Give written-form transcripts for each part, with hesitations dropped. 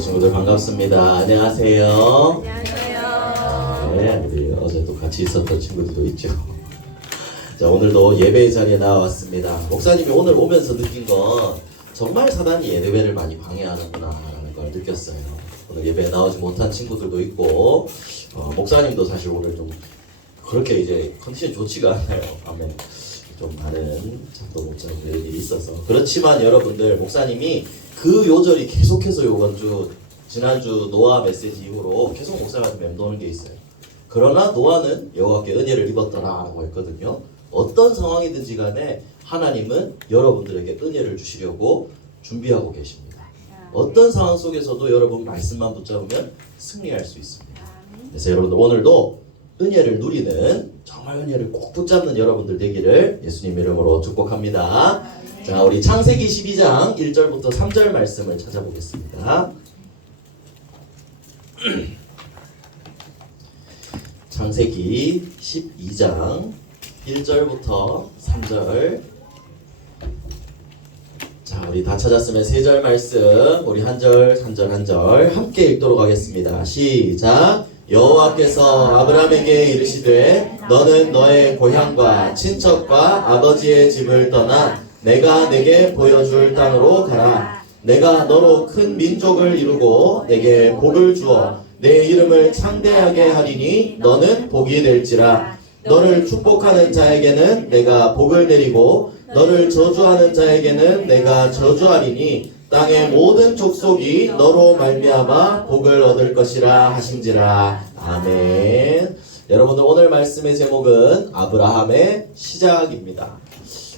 우리 친구들 반갑습니다. 안녕하세요. 안녕하세요. 네, 우리 어제 또 같이 있었던 친구들도 있죠. 자, 오늘도 예배의 자리에 나왔습니다. 목사님이 오늘 오면서 느낀 건 정말 사단이 예배를 많이 방해하는구나라는 걸 느꼈어요. 오늘 예배에 나오지 못한 친구들도 있고, 목사님도 사실 오늘 좀 그렇게 이제 컨디션이 좋지가 않아요. 아멘. 좀 많은 잠도 못 자고 이런 일이 있어서. 그렇지만 여러분들, 목사님이 그 요절이 계속해서 요번 주, 지난주 노아 메시지 이후로 계속 목사가 맴도는 게 있어요. 그러나 노아는 여호와께 은혜를 입었더라라고 했거든요. 어떤 상황이든지 간에 하나님은 여러분들에게 은혜를 주시려고 준비하고 계십니다. 어떤 상황 속에서도 여러분 말씀만 붙잡으면 승리할 수 있습니다. 그래서 여러분들 오늘도 은혜를 누리는, 정말 은혜를 꼭 붙잡는 여러분들 되기를 예수님 이름으로 축복합니다. 자, 우리 창세기 12장 1절부터 3절 말씀을 찾아보겠습니다. 창세기 12장 1절부터 3절. 자, 우리 다 찾았으면 3절 말씀, 우리 한 절 한 절 함께 읽도록 하겠습니다. 시작. 여호와께서 아브라함에게 이르시되 너는 너의 고향과 친척과 아버지의 집을 떠나 내가 내게 보여줄 땅으로 가라. 내가 너로 큰 민족을 이루고 내게 복을 주어 내 이름을 창대하게 하리니 너는 복이 될지라. 너를 축복하는 자에게는 내가 복을 내리고 너를 저주하는 자에게는 내가 저주하리니 땅의 모든 족속이 너로 말미암아 복을 얻을 것이라 하신지라. 아멘. 여러분들, 오늘 말씀의 제목은 아브라함의 시작입니다.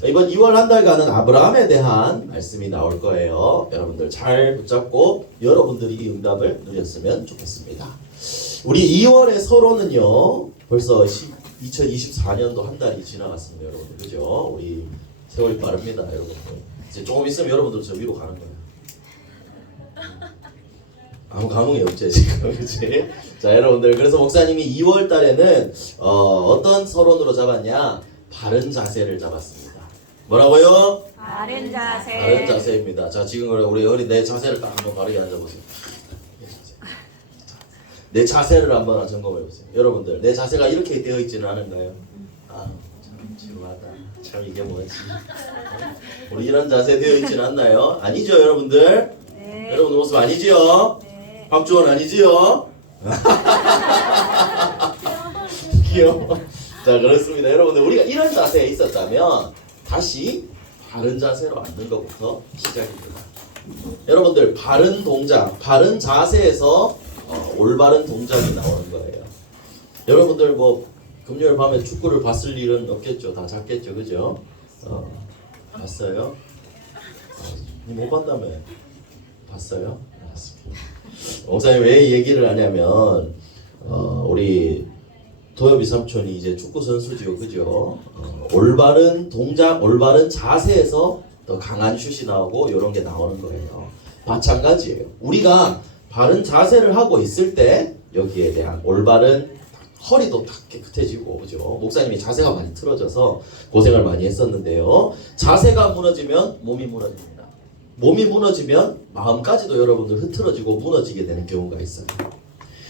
이번 2월 한 달간은 아브라함에 대한 말씀이 나올 거예요. 여러분들 잘 붙잡고 여러분들이 이 응답을 누렸으면 좋겠습니다. 우리 2월의 서로는요, 벌써 2024년도 한 달이 지나갔습니다. 여러분들, 그죠? 우리 세월이 빠릅니다. 여러분들, 이제 조금 있으면 여러분들 저 위로 가는 거예요. 아무 감흥이 없죠 지금. 그치? 자, 여러분들, 그래서 목사님이 2월 달에는 어떤 서론으로 잡았냐? 바른 자세를 잡았습니다. 뭐라고요? 바른 자세. 바른 자세입니다. 자, 지금 우리 내 자세를 딱 한번 바르게 앉아보세요. 내 자세를 한번 점검해보세요. 여러분들, 내 자세가 이렇게 되어 있지는 않은가요? 아, 참 지루하다. 참 이게 뭐지? 우리 이런 자세 되어 있지는 않나요? 아니죠, 여러분들? 네. 여러분 모습 아니지요? 네. 박주원 아니지요? 귀여워. 자, 그렇습니다. 여러분들, 우리가 이런 자세에 있었다면 다시 바른 자세로 앉는 것부터 시작입니다. 여러분들, 바른 동작, 바른 자세에서 올바른 동작이 나오는 거예요. 여러분들 뭐 금요일 밤에 축구를 봤을 일은 없겠죠. 다 잤겠죠, 그죠? 봤어요? 못 봤다며? 봤어요? 알았습니다. 목사님 왜 이 얘기를 하냐면 우리 도엽이 삼촌이 이제 축구 선수지요, 그죠? 올바른 동작, 올바른 자세에서 더 강한 슛이 나오고 이런 게 나오는 거예요. 마찬가지예요. 우리가 바른 자세를 하고 있을 때 여기에 대한 올바른, 허리도 딱 깨끗해지고, 그죠? 목사님이 자세가 많이 틀어져서 고생을 많이 했었는데요. 자세가 무너지면 몸이 무너집니다. 몸이 무너지면 마음까지도 여러분들 흐트러지고 무너지게 되는 경우가 있어요.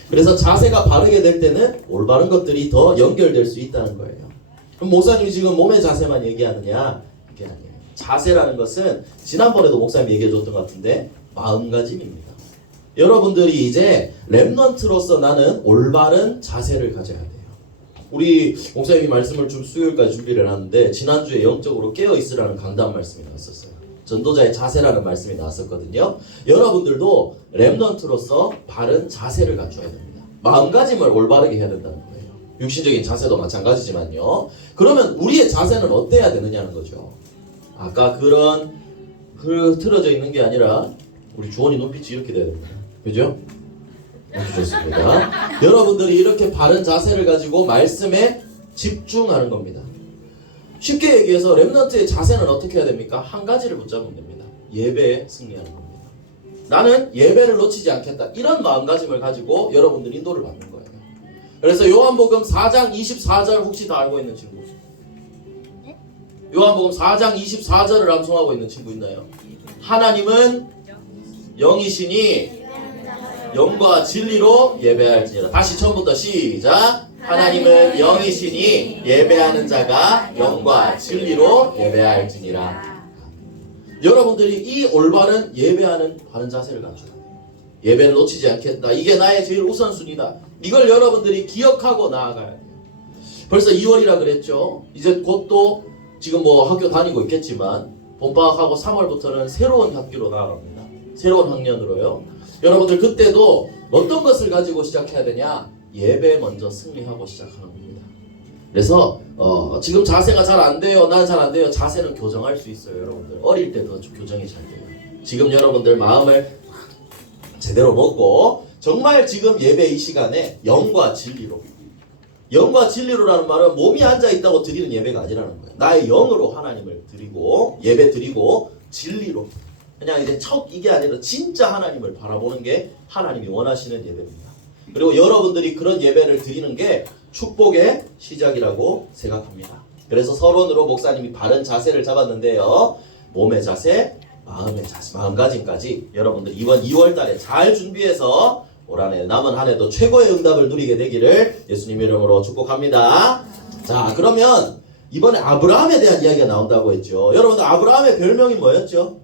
그래서 자세가 바르게 될 때는 올바른 것들이 더 연결될 수 있다는 거예요. 그럼 목사님이 지금 몸의 자세만 얘기하느냐? 그게 아니에요. 자세라는 것은 지난번에도 목사님이 얘기해 줬던 것 같은데 마음가짐입니다. 여러분들이 이제 렘넌트로서 나는 올바른 자세를 가져야 돼요. 우리 목사님이 말씀을 좀 수요일까지 준비를 하는데 지난주에 영적으로 깨어있으라는 강단 말씀이 나왔었어요. 전도자의 자세라는 말씀이 나왔었거든요. 여러분들도 렘넌트로서 바른 자세를 갖춰야 됩니다. 마음가짐을 올바르게 해야 된다는 거예요. 육신적인 자세도 마찬가지지만요. 그러면 우리의 자세는 어때야 되느냐는 거죠. 아까 그런 틀어져 있는 게 아니라 우리 주원이 눈빛이 이렇게 돼야 됩니다. 그죠? 아주 좋습니다. 여러분들이 이렇게 바른 자세를 가지고 말씀에 집중하는 겁니다. 쉽게 얘기해서 렘넌트의 자세는 어떻게 해야 됩니까? 한 가지를 붙잡으면 됩니다. 예배에 승리하는 겁니다. 나는 예배를 놓치지 않겠다. 이런 마음가짐을 가지고 여러분들이 인도를 받는 거예요. 그래서 요한복음 4장 24절 혹시 다 알고 있는 친구? 요한복음 4장 24절을 암송하고 있는 친구 있나요? 하나님은 영이시니 영과 진리로 예배할지니라. 다시 처음부터 시작. 하나님은 영이시니 예배하는 자가 영과 진리로 예배할지니라. 여러분들이 이 올바른 예배하는 바른 자세를 갖춰야 돼요. 예배를 놓치지 않겠다. 이게 나의 제일 우선순위다. 이걸 여러분들이 기억하고 나아가야 돼요. 벌써 2월이라 그랬죠. 이제 곧 또 지금 뭐 학교 다니고 있겠지만 봄방학하고 3월부터는 새로운 학기로 나아갑니다. 새로운 학년으로요. 여러분들 그때도 어떤 것을 가지고 시작해야 되냐? 예배 먼저 승리하고 시작하는 겁니다. 그래서 지금 자세가 잘 안 돼요. 난 잘 안 돼요. 자세는 교정할 수 있어요. 여러분들 어릴 때 더 교정이 잘 돼요. 지금 여러분들 마음을 제대로 먹고 정말 지금 예배 이 시간에 영과 진리로, 영과 진리로라는 말은 몸이 앉아있다고 드리는 예배가 아니라는 거예요. 나의 영으로 하나님을 드리고 예배 드리고 진리로, 그냥 이제 척 이게 아니라 진짜 하나님을 바라보는 게 하나님이 원하시는 예배입니다. 그리고 여러분들이 그런 예배를 드리는 게 축복의 시작이라고 생각합니다. 그래서 서론으로 목사님이 바른 자세를 잡았는데요. 몸의 자세, 마음의 자세, 마음가짐까지 여러분들 이번 2월 달에 잘 준비해서 올 한해 남은 한 해도 최고의 응답을 누리게 되기를 예수님 이름으로 축복합니다. 자, 그러면 이번에 아브라함에 대한 이야기가 나온다고 했죠. 여러분들 아브라함의 별명이 뭐였죠?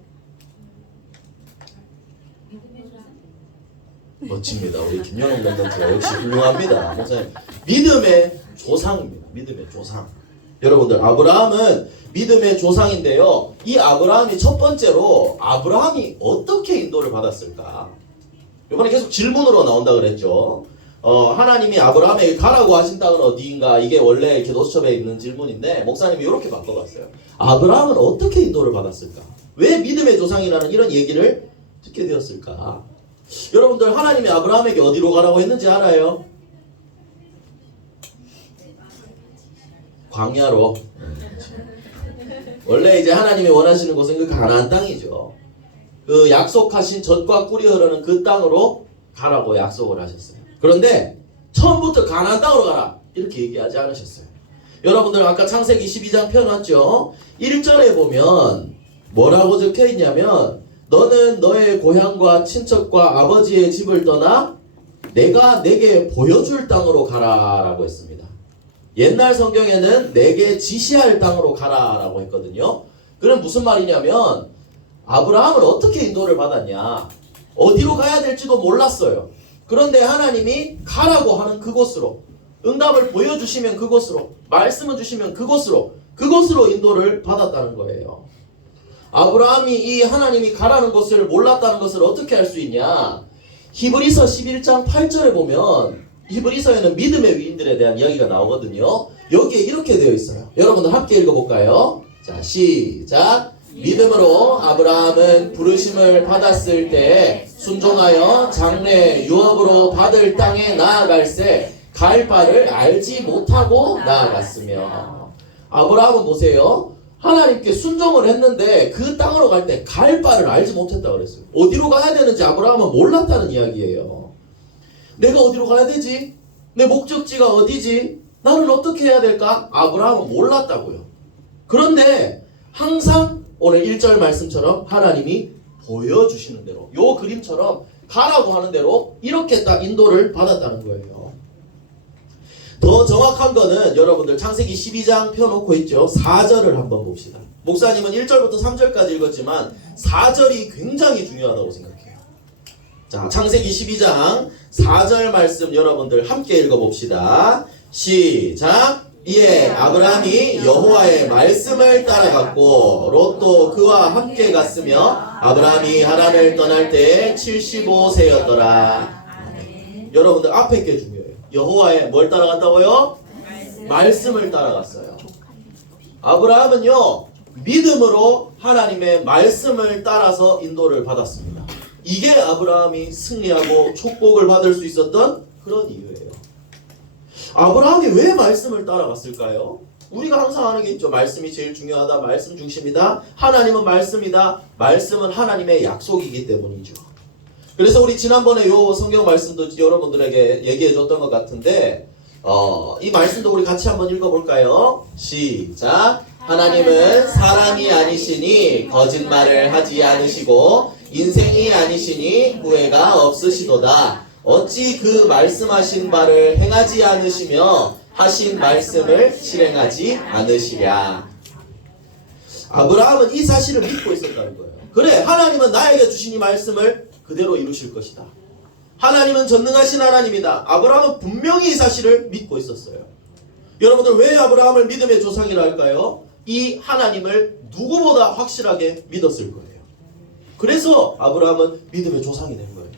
멋집니다. 우리 김연웅 멘토가 역시 훌륭합니다. 목사님, 믿음의 조상입니다. 믿음의 조상. 여러분들 아브라함은 믿음의 조상인데요. 이 아브라함이 첫 번째로 아브라함이 어떻게 인도를 받았을까? 이번에 계속 질문으로 나온다 그랬죠. 하나님이 아브라함에게 가라고 하신 땅은 어디인가? 이게 원래 이렇게 노수첩에 있는 질문인데 목사님이 이렇게 바꿔봤어요. 아브라함은 어떻게 인도를 받았을까? 왜 믿음의 조상이라는 이런 얘기를 듣게 되었을까? 여러분들 하나님이 아브라함에게 어디로 가라고 했는지 알아요? 광야로. 원래 이제 하나님이 원하시는 곳은 그 가나안 땅이죠. 그 약속하신 젖과 꿀이 흐르는 그 땅으로 가라고 약속을 하셨어요. 그런데 처음부터 가나안 땅으로 가라 이렇게 얘기하지 않으셨어요. 여러분들 아까 창세기 12장 펴놨죠. 1절에 보면 뭐라고 적혀 있냐면 너는 너의 고향과 친척과 아버지의 집을 떠나 내가 내게 보여줄 땅으로 가라라고 했습니다. 옛날 성경에는 내게 지시할 땅으로 가라라고 했거든요. 그럼 무슨 말이냐면 아브라함은 어떻게 인도를 받았냐? 어디로 가야 될지도 몰랐어요. 그런데 하나님이 가라고 하는 그곳으로, 응답을 보여주시면 그곳으로, 말씀을 주시면 그곳으로 인도를 받았다는 거예요. 아브라함이 이 하나님이 가라는 것을 몰랐다는 것을 어떻게 알 수 있냐? 히브리서 11장 8절에 보면 히브리서에는 믿음의 위인들에 대한 이야기가 나오거든요. 여기에 이렇게 되어 있어요. 여러분들 함께 읽어볼까요? 자, 시작. 믿음으로 아브라함은 부르심을 받았을 때 순종하여 장래 유업으로 받을 땅에 나아갈새 갈 바를 알지 못하고 나아갔으며. 아브라함은 보세요. 하나님께 순종을 했는데 그 땅으로 갈 때 갈 바를 알지 못했다고 그랬어요. 어디로 가야 되는지 아브라함은 몰랐다는 이야기예요. 내가 어디로 가야 되지? 내 목적지가 어디지? 나는 어떻게 해야 될까? 아브라함은 몰랐다고요. 그런데 항상 오늘 1절 말씀처럼 하나님이 보여주시는 대로, 요 그림처럼 가라고 하는 대로 이렇게 딱 인도를 받았다는 거예요. 더 정확한 거는 여러분들 창세기 12장 펴놓고 있죠. 4절을 한번 봅시다. 목사님은 1절부터 3절까지 읽었지만 4절이 굉장히 중요하다고 생각해요. 자, 창세기 12장 4절 말씀 여러분들 함께 읽어봅시다. 시작. 이에 아브라함이 여호와의 말씀을 따라갔고 롯도 그와 함께 갔으며 아브라함이 하란을 떠날 때 75세였더라. 여러분들 앞에 게 중요해요. 여호와의 뭘 따라갔다고요? 말씀을 따라갔어요. 아브라함은요 믿음으로 하나님의 말씀을 따라서 인도를 받았습니다. 이게 아브라함이 승리하고 축복을 받을 수 있었던 그런 이유예요. 아브라함이 왜 말씀을 따라갔을까요? 우리가 항상 하는 게 있죠. 말씀이 제일 중요하다. 말씀 중심이다. 하나님은 말씀이다. 말씀은 하나님의 약속이기 때문이죠. 그래서 우리 지난번에 요 성경 말씀도 여러분들에게 얘기해 줬던 것 같은데 이 말씀도 우리 같이 한번 읽어볼까요? 시작. 하나님은 사람이 아니시니 거짓말을 하지 않으시고 인생이 아니시니 후회가 없으시도다. 어찌 그 말씀하신 바를 행하지 않으시며 하신 말씀을 실행하지 않으시랴. 아브라함은 이 사실을 믿고 있었다는 거예요. 그래, 하나님은 나에게 주신 이 말씀을 그대로 이루실 것이다. 하나님은 전능하신 하나님이다. 아브라함은 분명히 이 사실을 믿고 있었어요. 여러분들, 왜 아브라함을 믿음의 조상이라 할까요? 이 하나님을 누구보다 확실하게 믿었을 거예요. 그래서 아브라함은 믿음의 조상이 된 거예요.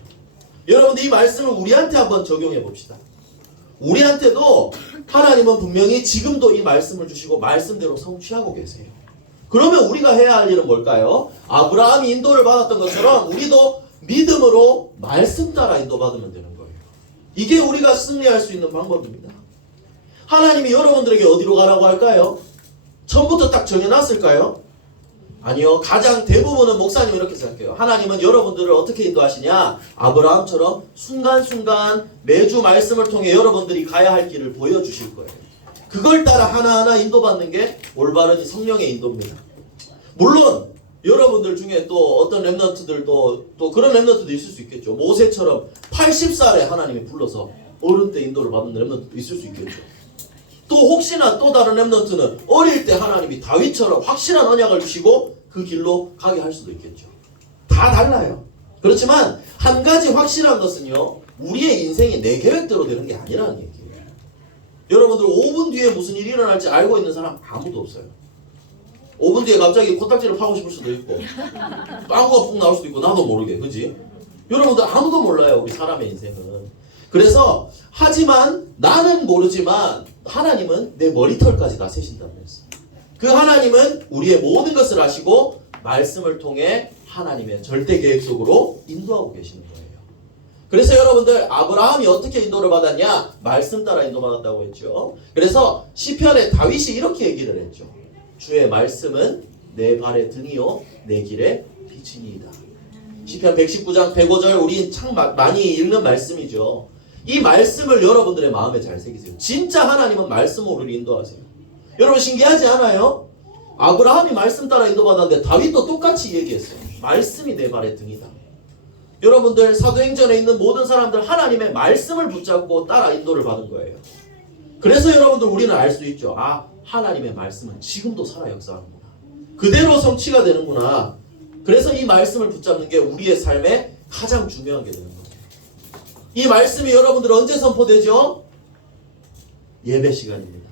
여러분들, 이 말씀을 우리한테 한번 적용해 봅시다. 우리한테도 하나님은 분명히 지금도 이 말씀을 주시고 말씀대로 성취하고 계세요. 그러면 우리가 해야 할 일은 뭘까요? 아브라함이 인도를 받았던 것처럼 우리도 믿음으로 말씀 따라 인도받으면 되는 거예요. 이게 우리가 승리할 수 있는 방법입니다. 하나님이 여러분들에게 어디로 가라고 할까요? 처음부터 딱 정해놨을까요? 아니요. 가장 대부분은 목사님이 이렇게 생각해요. 하나님은 여러분들을 어떻게 인도하시냐? 아브라함처럼 순간순간 매주 말씀을 통해 여러분들이 가야 할 길을 보여주실 거예요. 그걸 따라 하나하나 인도받는 게 올바른 이 성령의 인도입니다. 물론 여러분들 중에 또 어떤 렘넌트들도 또 그런 렘넌트도 있을 수 있겠죠. 모세처럼 80살에 하나님이 불러서 어른 때 인도를 받는 렘넌트도 있을 수 있겠죠. 또 혹시나 또 다른 렘넌트는 어릴 때 하나님이 다윗처럼 확실한 언약을 주시고 그 길로 가게 할 수도 있겠죠. 다 달라요. 그렇지만 한 가지 확실한 것은요, 우리의 인생이 내 계획대로 되는 게 아니라는 얘기예요. 여러분들 5분 뒤에 무슨 일이 일어날지 알고 있는 사람 아무도 없어요. 5분 뒤에 갑자기 코딱지를 파고 싶을 수도 있고 빵구가 푹 나올 수도 있고 나도 모르게, 그지? 여러분들 아무도 몰라요, 우리 사람의 인생은. 그래서 하지만 나는 모르지만 하나님은 내 머리털까지 다 세신다고 했어요. 그 하나님은 우리의 모든 것을 아시고 말씀을 통해 하나님의 절대 계획 속으로 인도하고 계시는 거예요. 그래서 여러분들, 아브라함이 어떻게 인도를 받았냐? 말씀 따라 인도받았다고 했죠. 그래서 시편에 다윗이 이렇게 얘기를 했죠. 주의 말씀은 내 발의 등이요 내 길의 빛이니이다. 시편 119장 105절 우리 참 많이 읽는 말씀이죠. 이 말씀을 여러분들의 마음에 잘 새기세요. 진짜 하나님은 말씀으로 우리를 인도하세요. 여러분, 신기하지 않아요? 아브라함이 말씀 따라 인도받았는데 다윗도 똑같이 얘기했어요. 말씀이 내 발의 등이다. 여러분들, 사도행전에 있는 모든 사람들 하나님의 말씀을 붙잡고 따라 인도를 받은 거예요. 그래서 여러분들, 우리는 알 수 있죠. 아, 하나님의 말씀은 지금도 살아 역사하는구나. 그대로 성취가 되는구나. 그래서 이 말씀을 붙잡는 게 우리의 삶에 가장 중요한 게 되는 거예요. 이 말씀이 여러분들 언제 선포되죠? 예배 시간입니다.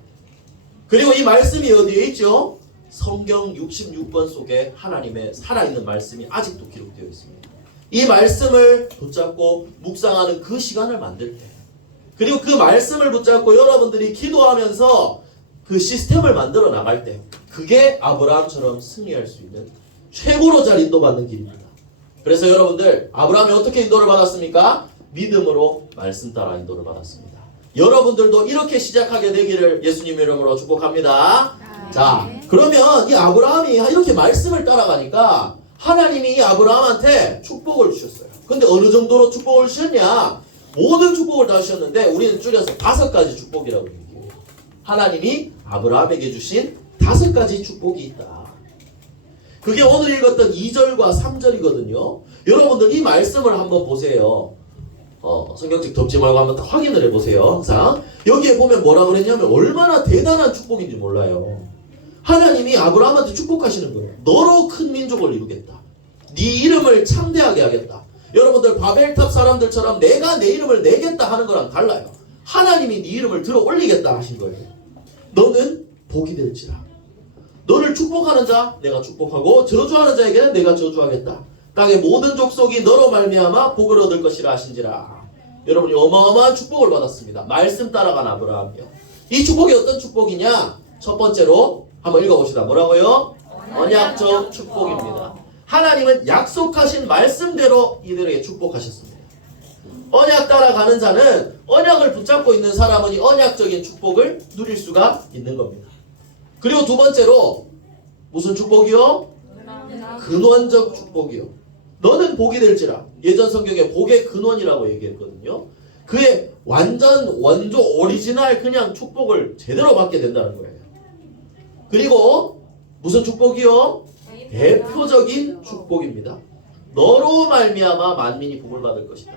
그리고 이 말씀이 어디에 있죠? 성경 66권 속에 하나님의 살아있는 말씀이 아직도 기록되어 있습니다. 이 말씀을 붙잡고 묵상하는 그 시간을 만들 때, 그리고 그 말씀을 붙잡고 여러분들이 기도하면서 그 시스템을 만들어 나갈 때, 그게 아브라함처럼 승리할 수 있는 최고로 잘 인도받는 길입니다. 그래서 여러분들, 아브라함이 어떻게 인도를 받았습니까? 믿음으로 말씀 따라 인도를 받았습니다. 여러분들도 이렇게 시작하게 되기를 예수님의 이름으로 축복합니다. 자, 그러면 이 아브라함이 이렇게 말씀을 따라가니까 하나님이 이 아브라함한테 축복을 주셨어요. 근데 어느 정도로 축복을 주셨냐? 모든 축복을 다 주셨는데 우리는 줄여서 5가지 축복이라고 얘기해요. 하나님이 아브라함에게 주신 5가지 축복이 있다. 그게 오늘 읽었던 2절과 3절이거든요. 여러분들, 이 말씀을 한번 보세요. 성경책 덮지 말고 한번 딱 확인을 해보세요. 항상 여기에 보면 뭐라고 그랬냐면 얼마나 대단한 축복인지 몰라요. 하나님이 아브라함한테 축복하시는 거예요. 너로 큰 민족을 이루겠다. 네 이름을 창대하게 하겠다. 여러분들, 바벨탑 사람들처럼 내가 내 이름을 내겠다 하는 거랑 달라요. 하나님이 네 이름을 들어 올리겠다 하신 거예요. 너는 복이 될지라. 너를 축복하는 자 내가 축복하고 저주하는 자에게는 내가 저주하겠다. 땅의 모든 족속이 너로 말미암아 복을 얻을 것이라 하신지라. 여러분이 어마어마한 축복을 받았습니다. 말씀 따라간 아브라함이요. 이 축복이 어떤 축복이냐? 첫 번째로 한번 읽어봅시다. 뭐라고요? 언약적 축복입니다. 하나님은 약속하신 말씀대로 이들에게 축복하셨습니다. 언약 따라가는 자는, 언약을 붙잡고 있는 사람은 이 언약적인 축복을 누릴 수가 있는 겁니다. 그리고 두 번째로 무슨 축복이요? 근원적 축복이요. 너는 복이 될지라. 예전 성경에 복의 근원이라고 얘기했거든요. 그의 완전 원조 오리지널 그냥 축복을 제대로 받게 된다는 거예요. 그리고 무슨 축복이요? 대표적인 축복입니다. 너로 말미암아 만민이 복을 받을 것이다.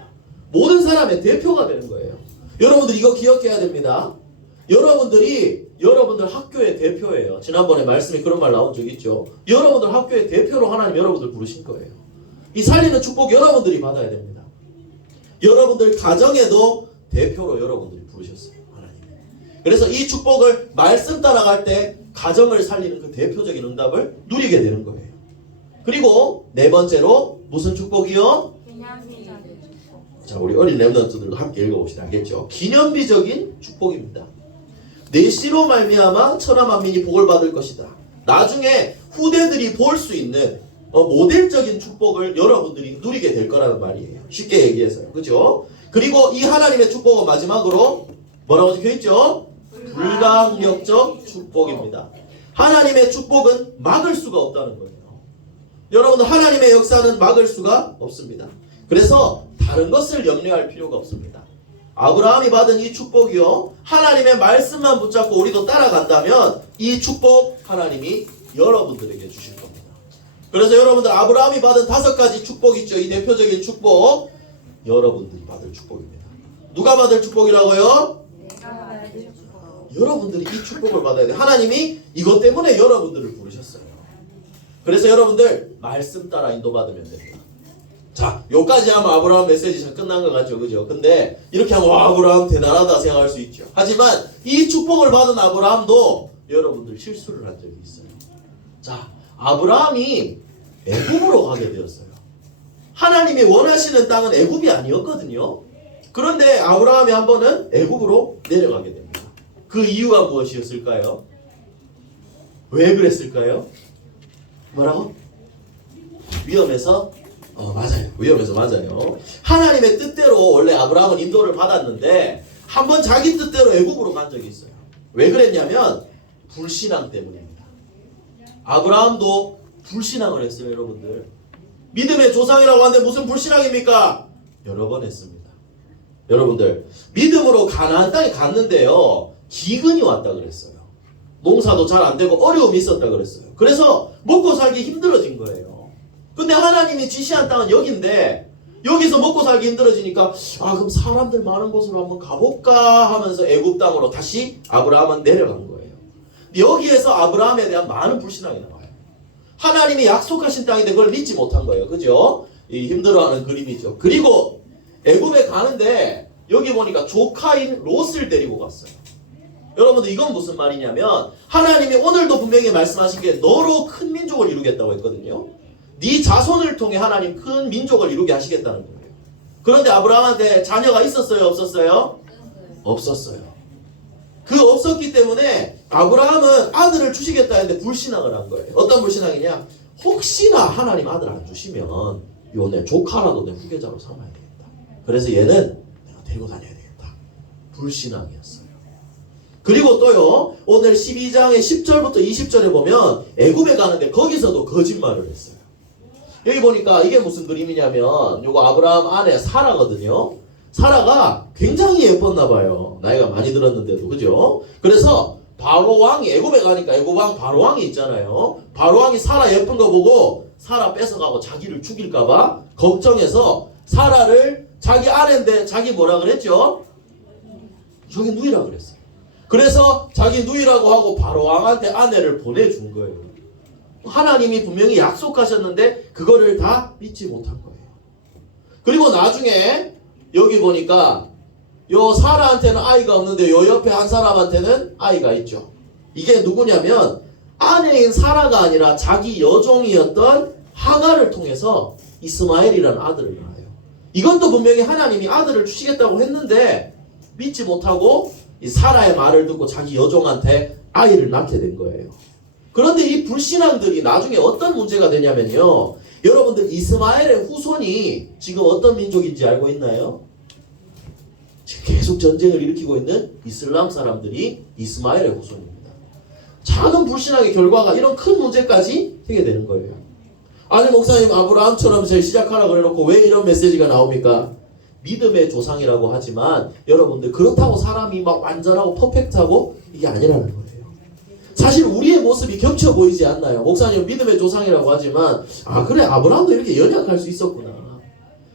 모든 사람의 대표가 되는 거예요. 여러분들 이거 기억해야 됩니다. 여러분들 학교의 대표예요. 지난번에 말씀에 그런 말 나온 적 있죠. 여러분들 학교의 대표로 하나님 여러분들 부르신 거예요. 이 살리는 축복 여러분들이 받아야 됩니다. 여러분들 가정에도 대표로 여러분들이 부르셨어요. 하나님. 그래서 이 축복을 말씀 따라갈 때 가정을 살리는 그 대표적인 응답을 누리게 되는 거예요. 그리고 네 번째로 무슨 축복이요? 기념비적인 축복. 자, 우리 어린 렘넌트들도 함께 읽어봅시다. 알겠죠? 기념비적인 축복입니다. 내 씨로 말미암아 천하 만민이 복을 받을 것이다. 나중에 후대들이 볼 수 있는 모델적인 축복을 여러분들이 누리게 될 거라는 말이에요. 쉽게 얘기해서요. 그죠? 그리고 이 하나님의 축복은 마지막으로 뭐라고 적혀있죠? 불가항력적 축복입니다. 하나님의 축복은 막을 수가 없다는 거예요. 여러분들 하나님의 역사는 막을 수가 없습니다. 그래서 다른 것을 염려할 필요가 없습니다. 아브라함이 받은 이 축복이요, 하나님의 말씀만 붙잡고 우리도 따라간다면 이 축복 하나님이 여러분들에게 주실 겁니다. 그래서 여러분들 아브라함이 받은 5가지 축복 있죠. 이 대표적인 축복 여러분들이 받을 축복입니다. 누가 받을 축복이라고요? 내가 받을 축복. 여러분들이 이 축복을 받아야 돼요. 하나님이 이것 때문에 여러분들을 부르셨어요. 그래서 여러분들 말씀 따라 인도받으면 됩니다. 자, 요까지 하면 아브라함 메시지가 끝난 것 같죠, 그죠? 근데 이렇게 하면 와, 아브라함 대단하다 생각할 수 있죠. 하지만 이 축복을 받은 아브라함도 여러분들 실수를 한 적이 있어요. 자, 아브라함이 애굽으로 가게 되었어요. 하나님이 원하시는 땅은 애굽이 아니었거든요. 그런데 아브라함이 한 번은 애굽으로 내려가게 됩니다. 그 이유가 무엇이었을까요? 왜 그랬을까요? 뭐라고? 위험해서? 맞아요. 위험해서 맞아요. 하나님의 뜻대로 원래 아브라함은 인도를 받았는데 한번 자기 뜻대로 애굽으로 간 적이 있어요. 왜 그랬냐면 불신앙 때문입니다. 아브라함도 불신앙을 했어요, 여러분들. 믿음의 조상이라고 하는데 무슨 불신앙입니까? 여러 번 했습니다. 여러분들, 믿음으로 가나안 땅에 갔는데요, 기근이 왔다 그랬어요. 농사도 잘 안 되고 어려움이 있었다 그랬어요. 그래서 먹고 살기 힘들어진 거예요. 근데 하나님이 지시한 땅은 여기인데 여기서 먹고 살기 힘들어지니까 그럼 사람들 많은 곳으로 한번 가볼까 하면서 애굽 땅으로 다시 아브라함은 내려간 거예요. 여기에서 아브라함에 대한 많은 불신앙이 나와요. 하나님이 약속하신 땅인데 그걸 믿지 못한 거예요. 그죠? 이 힘들어하는 그림이죠. 그리고 애굽에 가는데 여기 보니까 조카인 롯을 데리고 갔어요. 여러분들 이건 무슨 말이냐면 하나님이 오늘도 분명히 말씀하신 게 너로 큰 민족을 이루겠다고 했거든요. 네 자손을 통해 하나님 큰 민족을 이루게 하시겠다는 거예요. 그런데 아브라함한테 자녀가 있었어요? 없었어요? 없었어요. 그 없었기 때문에 아브라함은 아들을 주시겠다 했는데 불신앙을 한 거예요. 어떤 불신앙이냐? 혹시나 하나님 아들 안 주시면 요 내 조카라도 내 후계자로 삼아야 되겠다. 그래서 얘는 내가 데리고 다녀야 되겠다. 불신앙이었어요. 그리고 또요, 오늘 12장의 10절부터 20절에 보면 애굽에 가는데 거기서도 거짓말을 했어요. 여기 보니까 이게 무슨 그림이냐면 요거 아브라함 아내 사라거든요. 사라가 굉장히 예뻤나 봐요. 나이가 많이 들었는데도. 그죠? 그래서 바로 왕이 애굽에 가니까 애굽 왕 바로 왕이 있잖아요. 바로 왕이 사라 예쁜 거 보고 사라 뺏어가고 자기를 죽일까 봐 걱정해서 사라를 자기 아내인데 자기 뭐라 그랬죠? 저기 누이라 그랬어요. 그래서 자기 누이라고 하고 바로 왕한테 아내를 보내준 거예요. 하나님이 분명히 약속하셨는데 그거를 다 믿지 못한 거예요. 그리고 나중에 여기 보니까 요 사라한테는 아이가 없는데 요 옆에 한 사람한테는 아이가 있죠. 이게 누구냐면 아내인 사라가 아니라 자기 여종이었던 하가를 통해서 이스마엘이라는 아들을 낳아요. 이것도 분명히 하나님이 아들을 주시겠다고 했는데 믿지 못하고 이 사라의 말을 듣고 자기 여종한테 아이를 낳게 된 거예요. 그런데 이 불신앙들이 나중에 어떤 문제가 되냐면요. 여러분들 이스마엘의 후손이 지금 어떤 민족인지 알고 있나요? 지금 계속 전쟁을 일으키고 있는 이슬람 사람들이 이스마엘의 후손입니다. 작은 불신앙의 결과가 이런 큰 문제까지 되게 되는 거예요. 아니 목사님 아브라함처럼 제 시작하라 그래놓고 왜 이런 메시지가 나옵니까? 믿음의 조상이라고 하지만 여러분들 그렇다고 사람이 막 완전하고 퍼펙트하고 이게 아니라는 거예요. 사실 우리의 모습이 겹쳐 보이지 않나요? 목사님 믿음의 조상이라고 하지만 그래 아브라함도 이렇게 연약할 수 있었구나.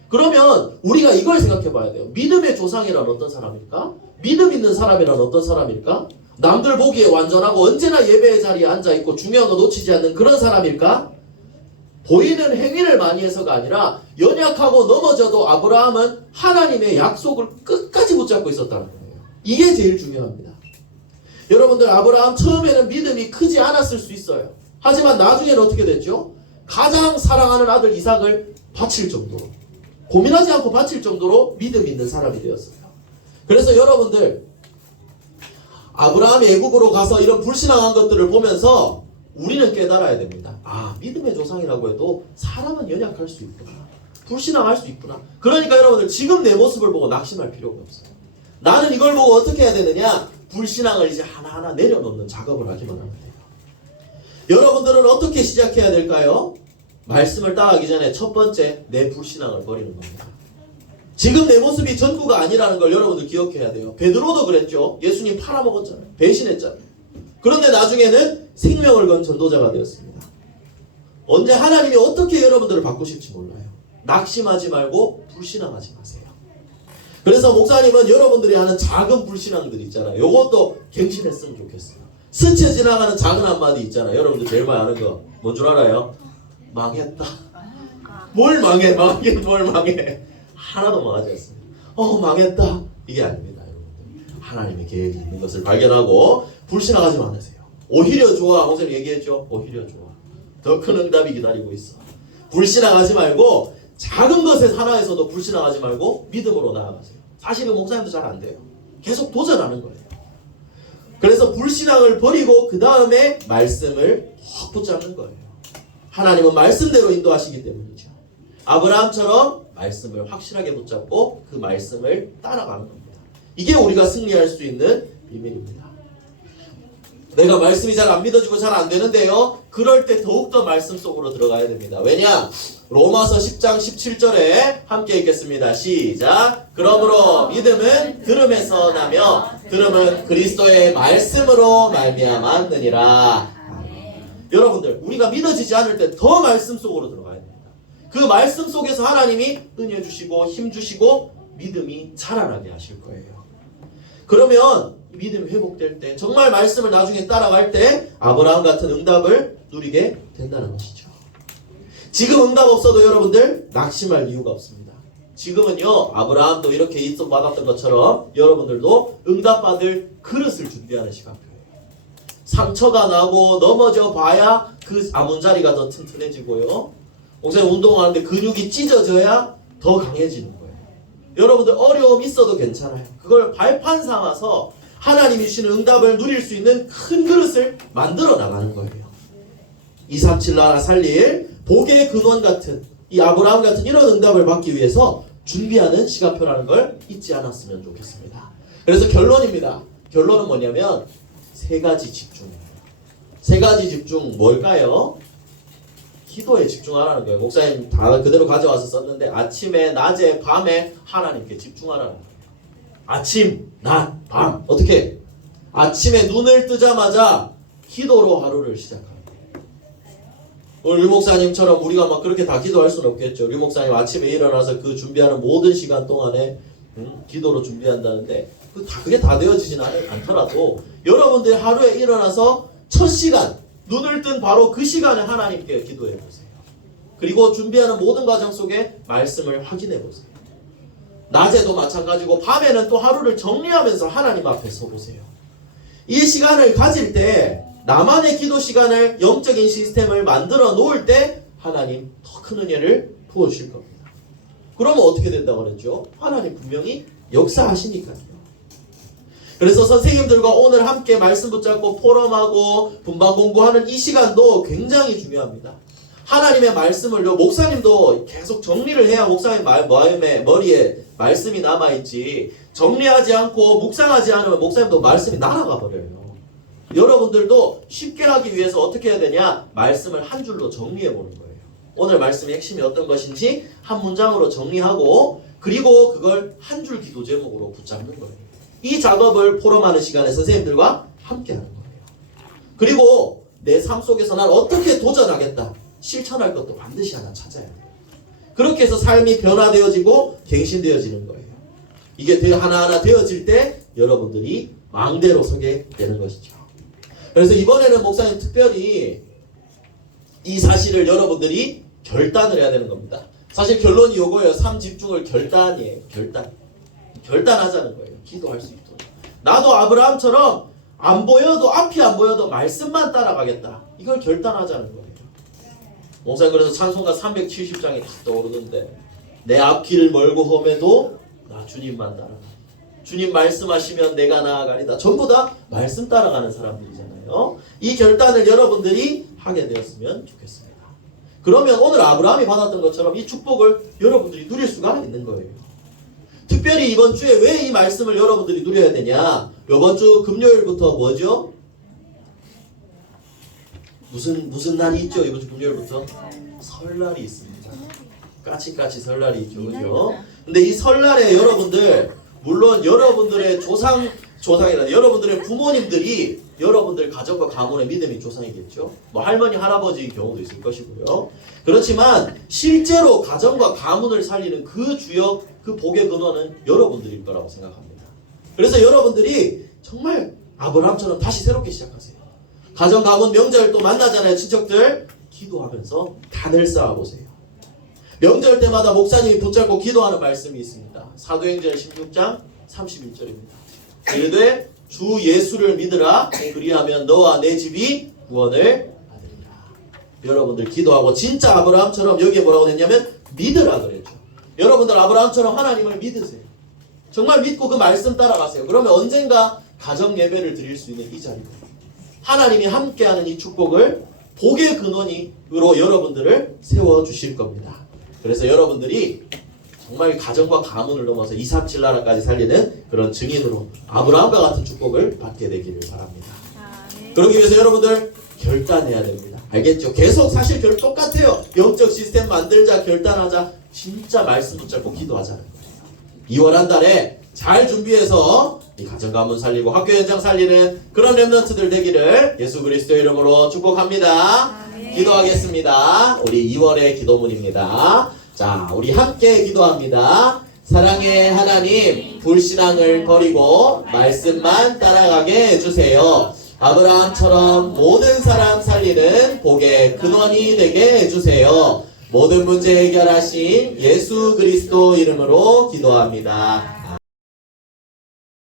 그러면 우리가 이걸 생각해 봐야 돼요. 믿음의 조상이란 어떤 사람일까? 믿음 있는 사람이란 어떤 사람일까? 남들 보기에 완전하고 언제나 예배의 자리에 앉아있고 중요한 거 놓치지 않는 그런 사람일까? 보이는 행위를 많이 해서가 아니라 연약하고 넘어져도 아브라함은 하나님의 약속을 끝까지 붙잡고 있었다는 거예요. 이게 제일 중요합니다. 여러분들 아브라함 처음에는 믿음이 크지 않았을 수 있어요. 하지만 나중에는 어떻게 됐죠? 가장 사랑하는 아들 이삭을 바칠 정도로, 고민하지 않고 바칠 정도로 믿음 있는 사람이 되었어요. 그래서 여러분들 아브라함이 애굽으로 가서 이런 불신앙한 것들을 보면서 우리는 깨달아야 됩니다. 믿음의 조상이라고 해도 사람은 연약할 수 있구나. 불신앙할 수 있구나. 그러니까 여러분들 지금 내 모습을 보고 낙심할 필요가 없어요. 나는 이걸 보고 어떻게 해야 되느냐? 불신앙을 이제 하나하나 내려놓는 작업을 하기만 하면 돼요. 여러분들은 어떻게 시작해야 될까요? 말씀을 따라하기 전에 첫 번째 내 불신앙을 버리는 겁니다. 지금 내 모습이 전부가 아니라는 걸 여러분들 기억해야 돼요. 베드로도 그랬죠. 예수님 팔아먹었잖아요. 배신했잖아요. 그런데 나중에는 생명을 건 전도자가 되었습니다. 언제 하나님이 어떻게 여러분들을 바꾸실지 몰라요. 낙심하지 말고 불신앙하지 마세요. 그래서 목사님은 여러분들이 하는 작은 불신앙들 있잖아요. 요것도 갱신했으면 좋겠어요. 스쳐 지나가는 작은 한마디 있잖아요. 여러분들 제일 많이 하는 거 뭔 줄 알아요? 망했다. 뭘 망해? 뭘 망해? 하나도 망하지 않습니다. 망했다. 이게 아닙니다. 여러분들. 하나님의 계획이 있는 것을 발견하고 불신앙하지 마세요. 오히려 좋아. 목사님 얘기했죠. 오히려 좋아. 더 큰 응답이 기다리고 있어. 불신앙하지 말고 작은 것에 하나에서도 불신앙하지 말고 믿음으로 나아가세요. 사실은 목사님도 잘 안 돼요. 계속 도전하는 거예요. 그래서 불신앙을 버리고 그 다음에 말씀을 확 붙잡는 거예요. 하나님은 말씀대로 인도하시기 때문이죠. 아브라함처럼 말씀을 확실하게 붙잡고 그 말씀을 따라가는 겁니다. 이게 우리가 승리할 수 있는 비밀입니다. 내가 말씀이 잘 안 믿어지고 잘 안 되는데요. 그럴 때 더욱더 말씀 속으로 들어가야 됩니다. 왜냐? 로마서 10장 17절에 함께 읽겠습니다. 시작. 그러므로 믿음은 들음에서 나며 들음은 그리스도의 말씀으로 말미암았느니라. 여러분들 우리가 믿어지지 않을 때 더 말씀 속으로 들어가야 됩니다. 그 말씀 속에서 하나님이 은혜 주시고 힘 주시고 믿음이 자라나게 하실 거예요. 그러면 믿음이 회복될 때 정말 말씀을 나중에 따라갈 때 아브라함 같은 응답을 누리게 된다는 것이죠. 지금 응답 없어도 여러분들 낙심할 이유가 없습니다. 지금은요 아브라함도 이렇게 인성 받았던 것처럼 여러분들도 응답받을 그릇을 준비하는 시간표예요. 상처가 나고 넘어져 봐야 그 아문자리가 더 튼튼해지고요. 목사님 운동하는데 근육이 찢어져야 더 강해지는 거예요. 여러분들 어려움 있어도 괜찮아요. 그걸 발판 삼아서 하나님이 주시는 응답을 누릴 수 있는 큰 그릇을 만들어 나가는 거예요. 237 나라 살릴 복의 근원 같은 이 아브라함 같은 이런 응답을 받기 위해서 준비하는 시간표라는 걸 잊지 않았으면 좋겠습니다. 그래서 결론입니다. 결론은 뭐냐면 세 가지 집중입니다. 세 가지 집중 뭘까요? 기도에 집중하라는 거예요. 목사님 다 그대로 가져와서 썼는데 아침에, 낮에, 밤에 하나님께 집중하라는 거예요. 아침, 낮, 밤. 어떻게? 아침에 눈을 뜨자마자 기도로 하루를 시작합니다. 오늘 류 목사님처럼 우리가 막 그렇게 다 기도할 수는 없겠죠. 류 목사님 아침에 일어나서 그 준비하는 모든 시간 동안에 기도로 준비한다는데 그게 다 되어지진 않더라도 여러분들 하루에 일어나서 첫 시간 눈을 뜬 바로 그 시간에 하나님께 기도해 보세요. 그리고 준비하는 모든 과정 속에 말씀을 확인해 보세요. 낮에도 마찬가지고 밤에는 또 하루를 정리하면서 하나님 앞에 서 보세요. 이 시간을 가질 때 나만의 기도 시간을 영적인 시스템을 만들어 놓을 때 하나님 더 큰 은혜를 부어주실 겁니다. 그러면 어떻게 된다고 그랬죠? 하나님 분명히 역사하시니까요. 그래서 선생님들과 오늘 함께 말씀 붙잡고 포럼하고 분방 공부하는 이 시간도 굉장히 중요합니다. 하나님의 말씀을요, 목사님도 계속 정리를 해야 목사님 마음에 머리에 말씀이 남아있지, 정리하지 않고 묵상하지 않으면 목사님도 말씀이 날아가 버려요. 여러분들도 쉽게 하기 위해서 어떻게 해야 되냐? 말씀을 한 줄로 정리해 보는 거예요. 오늘 말씀의 핵심이 어떤 것인지 한 문장으로 정리하고 그리고 그걸 한 줄 기도 제목으로 붙잡는 거예요. 이 작업을 포럼하는 시간에 선생님들과 함께 하는 거예요. 그리고 내 삶 속에서 난 어떻게 도전하겠다. 실천할 것도 반드시 하나 찾아야 돼요. 그렇게 해서 삶이 변화되어지고 갱신되어지는 거예요. 이게 하나하나 되어질 때 여러분들이 망대로 서게 되는 것이죠. 그래서 이번에는 목사님 특별히 이 사실을 여러분들이 결단을 해야 되는 겁니다. 사실 결론이 요거예요. 삶 집중을 결단이에요. 결단하자는 거예요. 기도할 수 있도록. 나도 아브라함처럼 안 보여도 앞이 안 보여도 말씀만 따라가겠다. 이걸 결단하자는 거예요. 목사님 그래서 찬송가 370장이 딱 떠오르는데 내 앞길을 멀고 험해도 나 주님만 따라가. 주님 말씀하시면 내가 나아가리다. 전부 다 말씀 따라가는 사람들이잖아요. 이 결단을 여러분들이 하게 되었으면 좋겠습니다. 그러면 오늘 아브라함이 받았던 것처럼 이 축복을 여러분들이 누릴 수가 있는 거예요. 특별히 이번 주에 왜 이 말씀을 여러분들이 누려야 되냐? 이번 주 금요일부터 뭐죠? 무슨 날이 있죠? 이번 주 금요일부터? 설날이 있습니다. 까치까치 설날이 있죠. 그죠? 근데 이 설날에 여러분들, 물론 여러분들의 조상이라 여러분들의 부모님들이 여러분들 가정과 가문의 믿음이 조상이겠죠. 뭐 할머니, 할아버지의 경우도 있을 것이고요. 그렇지만 실제로 가정과 가문을 살리는 그 주역, 그 복의 근원은 여러분들일 거라고 생각합니다. 그래서 여러분들이 정말 아브라함처럼 다시 새롭게 시작하세요. 가정, 가문, 명절 또 만나잖아요. 친척들. 기도하면서 단을 쌓아보세요. 명절 때마다 목사님이 붙잡고 기도하는 말씀이 있습니다. 사도행전 16장 31절입니다. 이르되 주 예수를 믿으라. 그리하면 너와 내 집이 구원을 받으리라. 여러분들 기도하고 진짜 아브라함처럼 여기에 뭐라고 했냐면 믿으라 그랬죠. 여러분들 아브라함처럼 하나님을 믿으세요. 정말 믿고 그 말씀 따라가세요. 그러면 언젠가 가정 예배를 드릴 수 있는 이 자리로 하나님이 함께하는 이 축복을 복의 근원으로 여러분들을 세워주실 겁니다. 그래서 여러분들이 정말 가정과 가문을 넘어서 237 나라까지 살리는 그런 증인으로 아브라함과 같은 축복을 받게 되기를 바랍니다. 그러기 위해서 여러분들 결단해야 됩니다. 알겠죠? 계속 사실 똑같아요. 영적 시스템 만들자, 결단하자. 진짜 말씀 붙잡고 기도하자는 거예요. 2월 한 달에 잘 준비해서 이 가정 가문 살리고 학교 현장 살리는 그런 렘넌트들 되기를 예수 그리스도 이름으로 축복합니다. 기도하겠습니다. 우리 2월의 기도문입니다. 자, 우리 함께 기도합니다. 사랑의 하나님, 불신앙을 버리고 말씀만 따라가게 해주세요. 아브라함처럼 모든 사람 살리는 복의 근원이 되게 해주세요. 모든 문제 해결하신 예수 그리스도 이름으로 기도합니다.